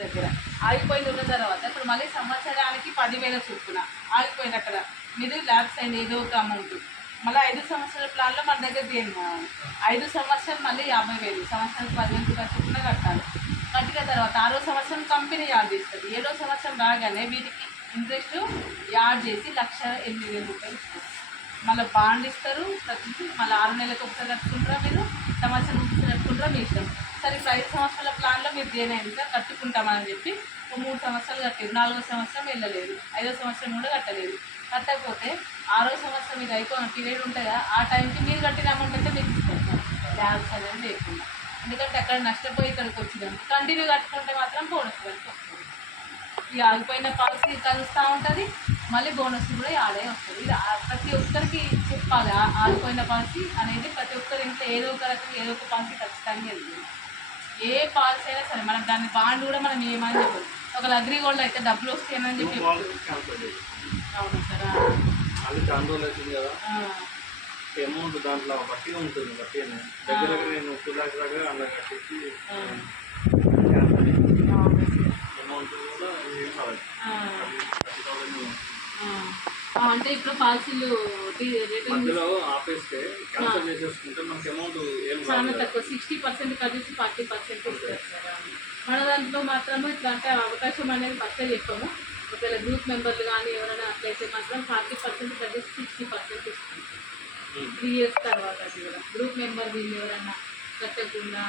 దగ్గర ఆగిపోయింది ఉన్న తర్వాత ఇప్పుడు మళ్ళీ సంవత్సరానికి 10,000 చొప్పున ఆగిపోయింది అక్కడ. మీరు ల్యాబ్స్ అయింది ఏదో ఒక అమౌంట్. మళ్ళీ 5 సంవత్సరాల ప్లాన్లో మన దగ్గర దేని 5 సంవత్సరాలు మళ్ళీ 50,000 సంవత్సరానికి 10,000 రూపాయలు చొప్పున కట్టాలి. కట్టిన తర్వాత 6వ సంవత్సరం కంపెనీ యాడ్ చేస్తుంది. 7వ సంవత్సరం రాగానే వీటికి ఇంట్రెస్ట్ యాడ్ చేసి 1,08,000 రూపాయలు ఇస్తారు. మళ్ళీ బాండ్ ఇస్తారు. ప్రతి మళ్ళీ 6 నెలలకు ఒకసారి కట్టుకుంటారా, మీరు సంవత్సరం ఒకసారి కట్టుకుంటారా మీ ఇష్టం. సరే ఇప్పుడు 5 సంవత్సరాల ప్లాన్లో మీరు దేనైంది సార్ కట్టుకుంటామని చెప్పి 3 సంవత్సరాలు కట్టారు. 4వ సంవత్సరం వెళ్ళలేదు, 5వ సంవత్సరం కూడా కట్టలేదు. కట్టకపోతే 6వ సంవత్సరం ఇది అయిపోయిన పీరియడ్ ఉంటుందా, ఆ టైంకి మీరు కట్టిన అమౌంట్ అయితే మీకు ఇస్తారు సార్, ల్యాబ్స్ అనేది లేకుండా. ఎందుకంటే అక్కడ నష్టపోయి ఇక్కడికి వచ్చింది. కంటిన్యూ కట్టుకుంటే మాత్రం బోనస్ వరకు వస్తుంది. ఈ ఆగిపోయిన పాలసీ కలుస్తూ ఉంటుంది, మళ్ళీ బోనస్ కూడా ఆడే వస్తుంది. ఇది ప్రతి ఒక్కరికి చెప్పాలి. ఆగిపోయిన పాలసీ అనేది ప్రతి ఒక్కరి ఇంట్లో ఏదో ఒక రకంగా ఏదో ఒక పాలసీ ఖచ్చితంగా వెళ్తుంది. ఏ పాలసీ అయినా సరే మనం దాన్ని బాండ్ కూడా మనం ఏమని చెప్పదు. ఒకవేళ అగ్రిగోల్డ్ అయితే డబ్బులు వస్తాయని చెప్పి అవును సార్. అమౌంట్ దాంట్లో బట్టి ఉంటుంది. బట్టి దగ్గర దగ్గర నేను 2 lakhs దాకా అలా కట్టేసి అమౌంట్ కూడా అంటే ఇప్పుడు పాలసీలు మధ్యలో ఆపేస్తే క్యాన్సల్ చేసేసుకుంటే మనకి అమౌంట్ చాలా తక్కువ 60% కలిసి 40% ఇస్తారు సార్. మన దాంట్లో మాత్రమే ఇట్లా అంటే అవకాశం అనేది ఫస్ట్ చెప్పాము. ఒకవేళ గ్రూప్ మెంబర్లు కానీ ఎవరైనా అట్లయితే మాత్రం 40% కలిసి 60% ఇస్తుంది 3 years తర్వాత. కూడా గ్రూప్ మెంబర్ వీళ్ళు ఎవరైనా కట్టకుండా